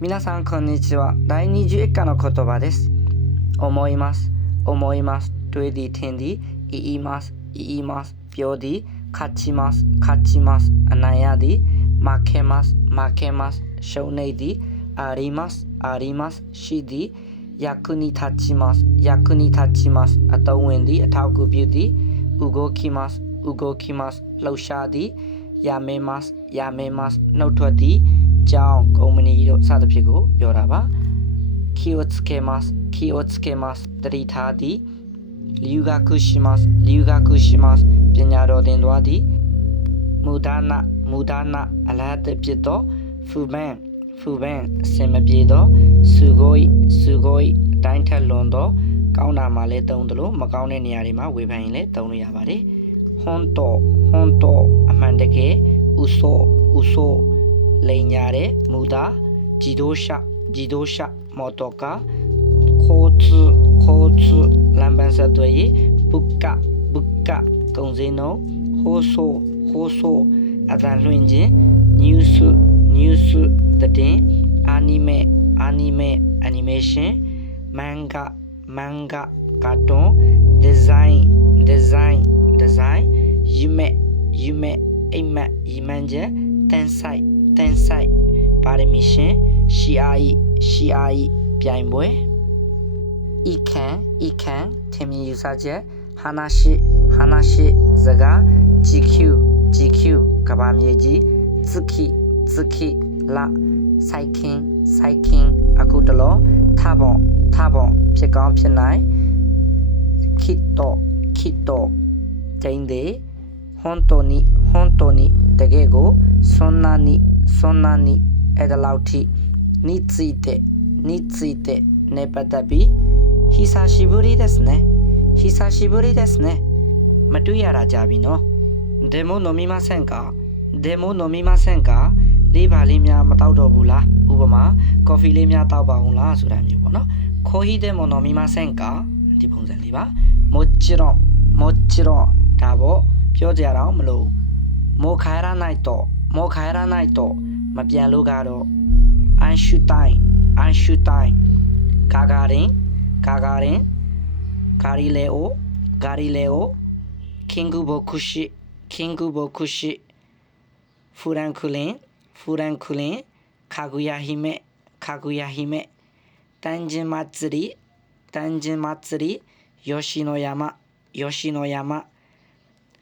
皆さんこんにちは。第21課の言葉です。思います。思います。တွေ့သည်ထင်သည်言います。言います。ပြောသည်勝ちます。勝ちます。အနိုင်ရသည်負けます。負けます。ရှုံးနေသည်あります。あります。ရှိသည်役に立ちます。役に立ちます。အသုံးဝင်သည်အထောက်အကူပြုသည်動きます。動きます。လှုပ်ရှားသည်やめます。やめます。နှုတ်ထွက်သည်ကျောင်းကုမ္ပဏီတို့စသဖြင့်ကိုပြောတာပါ気をつけます気をつけますသတိထားသည်留学します留学しますပညာတော်သင်သွားသည်無駄な無駄なအလားတဖြစ်သော不便不便အစင်မပြေသောすごいすごいတိုင်းထက်လွန်သောကောင်းတာမှလည်းသုံးသလိုမကောင်းတဲ့နေရာတွေမှာဝေဖန်ရင်လည်းသုံးလို့ရပါတယ်本当本当အမှန်တကယ်嘘嘘လိန်ညာတဲ့မူတာ自動車自動車မော်တော်ကား交通交通လမ်းပန်းဆက်သွယ်ရေး物価物価ကုန်စည်နှုန်း放送放送အသံလွှင့်ခြင်း news news သတင်းアニメアニメアニメーション漫画漫画カートンデザインデザインデザイン夢夢အိမ်မက်ရည်မှန်းချက်天才天才ပါရမီရှင်ရှီအာဤရှီအာဤပြိုင်ပွဲဤခံဤခံထင်မြင်ယူဆချက်話話စကား GQ GQ ကဘာမြေကြီး月月လ最近最近အခုတလောထပုံထပုံဖြစ်ကောင်းဖြစ်နိုင်きっときっとကျင်းသေး本当に本当にတကယ်ကိုそんなにそんなにအဲ့ဒါလောက်ထိについてねပတ်သက်ပြီး久しぶりですね久しぶりですねမတွေ့ရတာကြပြီနော်デモ飲みませんかデモ飲みませんかလေးပါလေးများမတောက်တော့ဘူးလားဥပမာကော်ဖီလေးများတောက်ပါအောင်လားဆိုတာမျိုးပေါ့နော်コーヒーでも飲みませんかဒီပုံစံလေးပါもちろんဒါပေါ့ပြောကြရအောင်မလို့もう帰らないともう帰らないとမပြန်လို့ကတော့アインシュタインガガリンガリレオキング牧師フランクリンかぐや姫単純祭り吉野山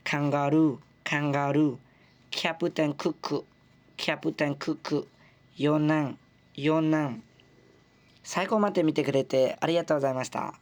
カンガルーキャプテンクック四男最後まで見てくれてありがとうございました。